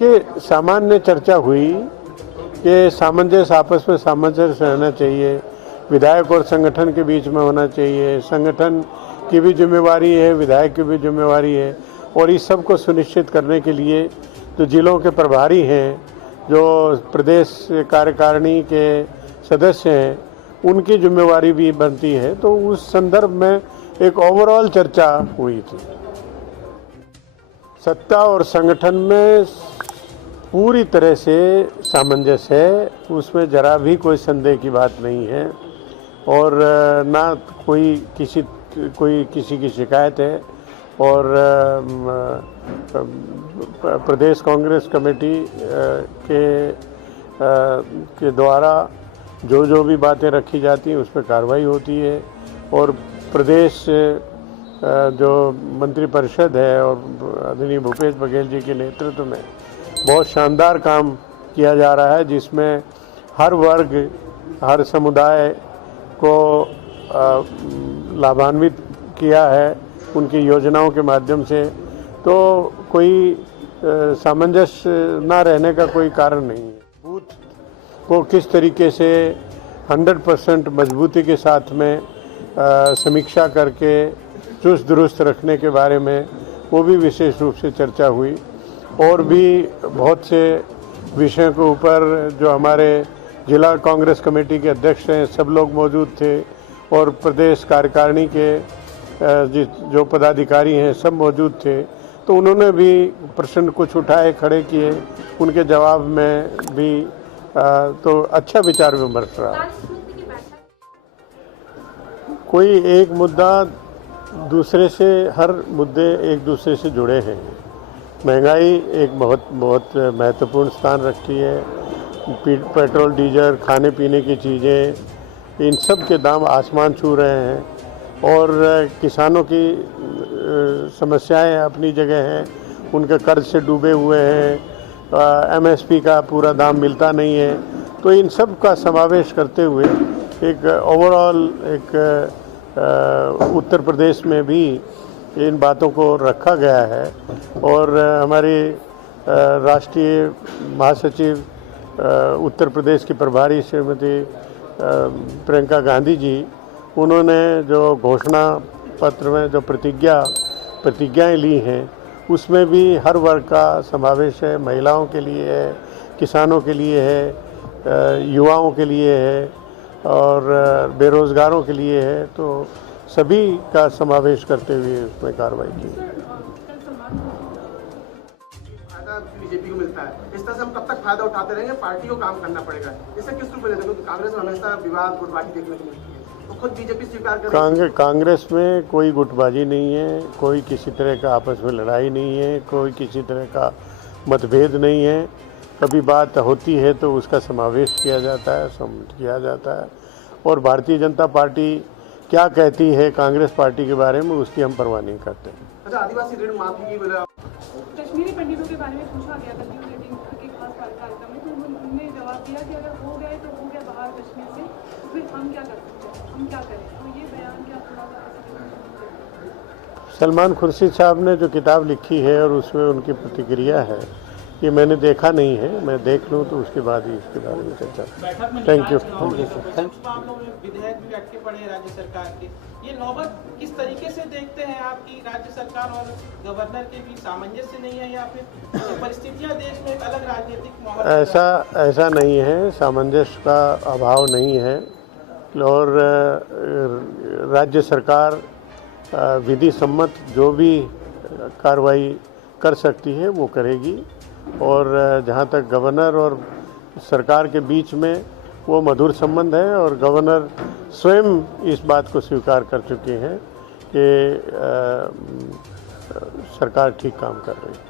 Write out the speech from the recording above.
कि सामान्य चर्चा हुई कि सामंजस्य, आपस में सामंजस्य रहना चाहिए, विधायक और संगठन के बीच में होना चाहिए, संगठन की भी जिम्मेवारी है, विधायक की भी जिम्मेवारी है, और इस सब को सुनिश्चित करने के लिए जो जिलों के प्रभारी हैं, जो प्रदेश कार्यकारिणी के सदस्य हैं, उनकी जिम्मेवारी भी बनती है। तो उस संदर्भ में एक ओवरऑल चर्चा हुई थी। सत्ता और संगठन में पूरी तरह से सामंजस्य है, उसमें जरा भी कोई संदेह की बात नहीं है, और ना कोई किसी की शिकायत है। और प्रदेश कांग्रेस कमेटी के द्वारा जो भी बातें रखी जाती हैं उस पर कार्रवाई होती है, और प्रदेश जो मंत्रिपरिषद है और आदरणीय भूपेश बघेल जी के नेतृत्व में बहुत शानदार काम किया जा रहा है, जिसमें हर वर्ग, हर समुदाय को लाभान्वित किया है उनकी योजनाओं के माध्यम से। तो कोई सामंजस्य ना रहने का कोई कारण नहीं है। बूथ को किस तरीके से 100% मजबूती के साथ में समीक्षा करके चुस्त दुरुस्त रखने के बारे में वो भी विशेष रूप से चर्चा हुई, और भी बहुत से विषयों के ऊपर जो हमारे जिला कांग्रेस कमेटी के अध्यक्ष हैं सब लोग मौजूद थे, और प्रदेश कार्यकारिणी के जो पदाधिकारी हैं सब मौजूद थे। तो उन्होंने भी प्रश्न कुछ उठाए, खड़े किए, उनके जवाब में भी तो अच्छा विचार विमर्श रहा। कोई एक मुद्दा दूसरे से, हर मुद्दे एक दूसरे से जुड़े हैं। महंगाई एक बहुत महत्वपूर्ण स्थान रखती है। पेट्रोल, डीजल, खाने पीने की चीज़ें, इन सब के दाम आसमान छू रहे हैं, और किसानों की समस्याएं अपनी जगह हैं, उनके कर्ज से डूबे हुए हैं, एमएसपी का पूरा दाम मिलता नहीं है। तो इन सब का समावेश करते हुए एक ओवरऑल एक उत्तर प्रदेश में भी इन बातों को रखा गया है, और हमारी राष्ट्रीय महासचिव उत्तर प्रदेश की प्रभारी श्रीमती प्रियंका गांधी जी, उन्होंने जो घोषणा पत्र में जो प्रतिज्ञाएं ली हैं उसमें भी हर वर्ग का समावेश है। महिलाओं के लिए है, किसानों के लिए है, युवाओं के लिए है, और बेरोजगारों के लिए है। तो सभी का समावेश करते हुए उसमें कार्रवाई की। बीजेपी को मिलता है, इस तरह से हम कब तक फायदा उठाते रहेंगे? पार्टी को काम करना पड़ेगा। इसे किस रूप में लेते हैं? क्योंकि कांग्रेस में हमेशा विवाद, गुटबाजी देखने को मिलती है, तो खुद बीजेपी स्वीकार कर कांग्रेस में कोई गुटबाजी नहीं है, कोई किसी तरह का आपस में लड़ाई नहीं है, कोई किसी तरह का मतभेद नहीं है। कभी बात होती है तो उसका समावेश किया जाता है, सम्मिलित किया जाता है, और भारतीय जनता पार्टी क्या कहती है कांग्रेस पार्टी के बारे में उसकी हम परवाह नहीं करते। अच्छा, आदिवासी ऋण माफी की कश्मीरी पंडितों के बारे में पूछा गया था के खास कार्यक्रम में, तो उन्होंने जवाब दिया कि अगर हो गए तो हो गया बाहर कश्मीर से, तो फिर हम क्या कर सकते हैं, हम क्या करें? तो ये बयान क्या थोड़ा सा सलमान खुर्शीद साहब ने जो किताब लिखी है और उसमें उनकी प्रतिक्रिया है, ये मैंने देखा नहीं है, मैं देख लूँ तो उसके बाद ही इसके बारे में चर्चा। Thank you. विधेयक भी अटके पड़े राज्य सरकार के, ये नौबत किस तरीके से देखते हैं आप कि राज्य सरकार और गवर्नर के बीच सामंजस्य नहीं है, या फिर परिस्थितियां देश में एक अलग राजनीतिक माहौल? ऐसा नहीं है, सामंजस्य का अभाव नहीं है, और राज्य सरकार विधि सम्मत जो भी कार्रवाई कर सकती है वो करेगी, और जहाँ तक गवर्नर और सरकार के बीच में वो मधुर संबंध है, और गवर्नर स्वयं इस बात को स्वीकार कर चुके हैं कि सरकार ठीक काम कर रही है।